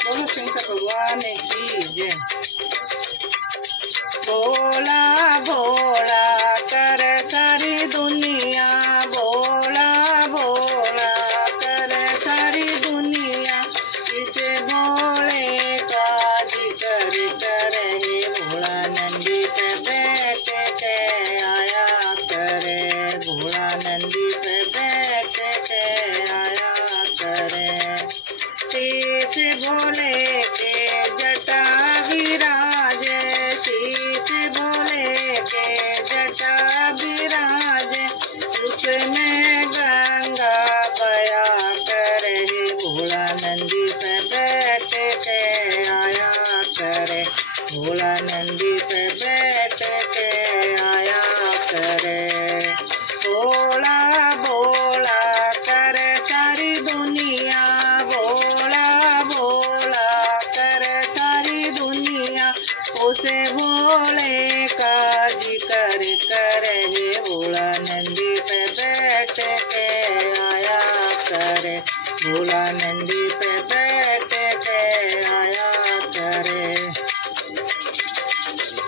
बोलो शंकर भगवान की जय। भोला भोला कर सारी दुनिया, भोला भोला कर सारी दुनिया, इसे भोले का जिक्र करे। भोला नंदी पे बैठ के आया करे, भोला नंदी पे बैठ के आया करे। शीश भोले के जटा विराजे, शीश भोले के जटा विराजे, उसमें गंगा बया करे। भोला नंदी पे बैठ के आया करे, भोला नंदी पे बैठ के आया करे। भोला भोला कर सारी दुनिया, भोला भोला कर सारी दुनिया, उसे भोले का जिक्र करे। भोला नंदी पे बैठ के आया करे, भोला नंदी पे बैठ के आया करे।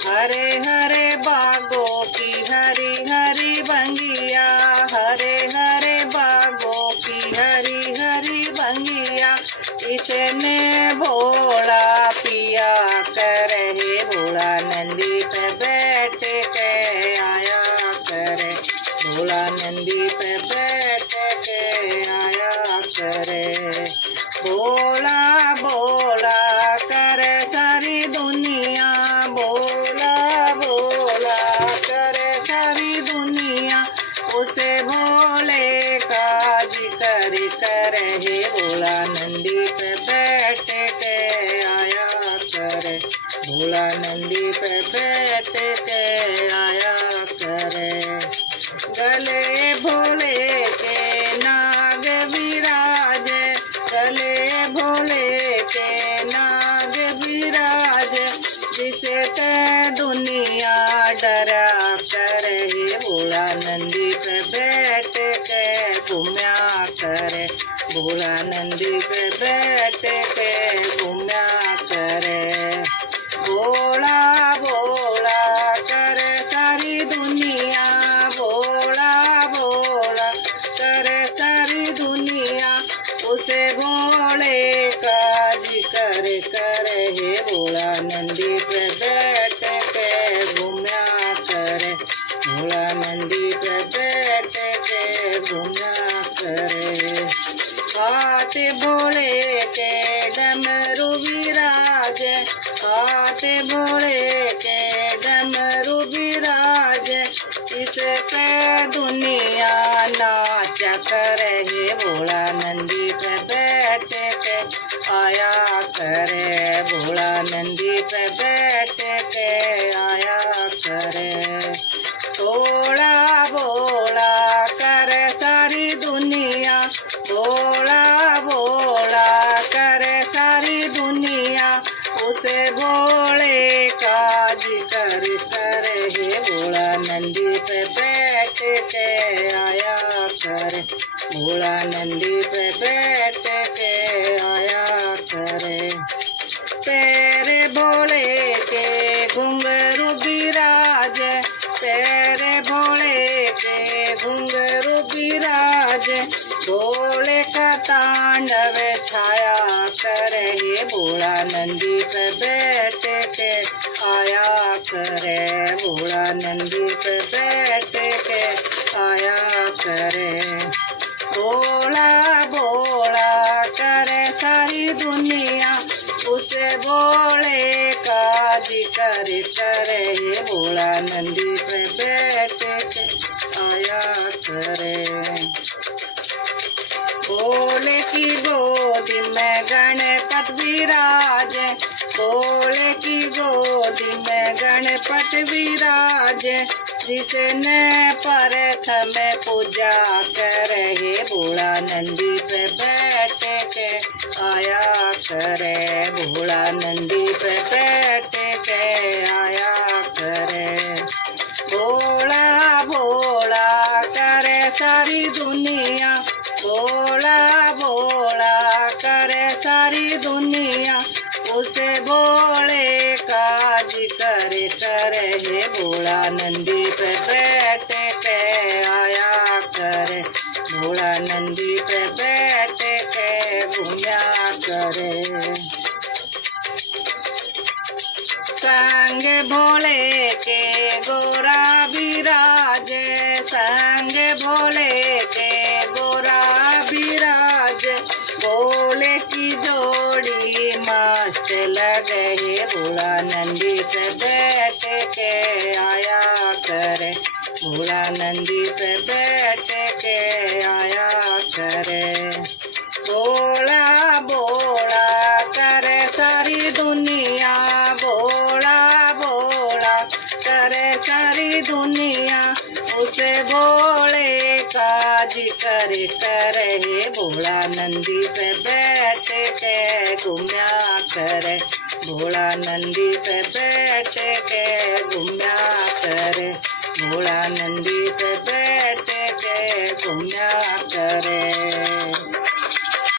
हरे हरे बागों की हरी हरी बंगिया, हरे हरे बागों की हरी हरी बंगिया, इसने भोला पिया करे। भोला नंदी पे बैठ के आया करे, भोला नंदी पे बैठ के आया करे। भोला भोला कर सारी दुनिया, भोला भोला कर सारी दुनिया, उसे भोले का जिक्र करे। भोला नंदी पे बैठ के आया करे, भोला नंदी पे बैठ के आया करे। गले भोले के नाग विराजे, गले भोले के नाग विराजे, जिसे ते दुनिया डरा करे। भोला नंदी पे बैठ के घूम्या करे, भोला नंदी पे बैठ के घूम्या करे। भोला भोला कर सारी दुनिया, भोला भोला कर सारी दुनिया, उसे भोले का जिक्र करे। भोला नंदी पे बैठ के घूम्या करे, भोला नंदी पे बैठ के घूम्या करे। हाथ भोले के डमरू विराजे, हाथ भोले के डमरू विराजे, इसे पे दुनिया नाच करे। भोला नंदी पे बैठ के आया करे, भोला नंदी पे बैठ के आया करे। भोला भोला कर सारी दुनिया, भोला भोला कर सारी दुनिया, उसे भोले का जिक्र करे। भोला नंदी पे बैठ के आया करे, भोला नंदी पे बैठ के आया करे। तेरे भोले के घुंघरू विराजे, तेरे भोले के घुंघरू विराजे, भोले का तांडव छाया करे। भोला नंदी पे बैठ के आया करे, भोला नंदी पे बैठ के आया करे। भोला भोला करे सारी दुनिया, उसे भोले का जिक्र करे। भोला नंदी पे बैठ के आया करे। भोले की गोदी में गणपत विराजे, भोले की गोदी में गणपत विराजे, जिसने प्रथम पूजा करे। भोला नंदी पे बैठ के आया करे, भोला नंदी पे बैठ के आया करे। भोला भोला करे सारी दुनिया, भोला भोला करे उसे भोले का जिक्र करे हे भोला नंदी पे बैठ के आया करे, भोला नंदी पे बैठ के घूमया करे। संग भोले के गोरा विराज, संग भोले के गोरा विराज, भोले की जोड़ी मस्त लगे हे भोला नंदी पे बैठ के आया करे, भोला नंदी पे बैठ के आया करे। बोला बोला करे सारी दुनिया, बोला बोला करे सारी दुनिया, उसे भोले का जिक्र करे हे भोला नंदी पे बैठ के घूमया करे, भोला नंदी पे बैठ के घूमया करे, भोला नंदी पे बैठ के घूमया करे।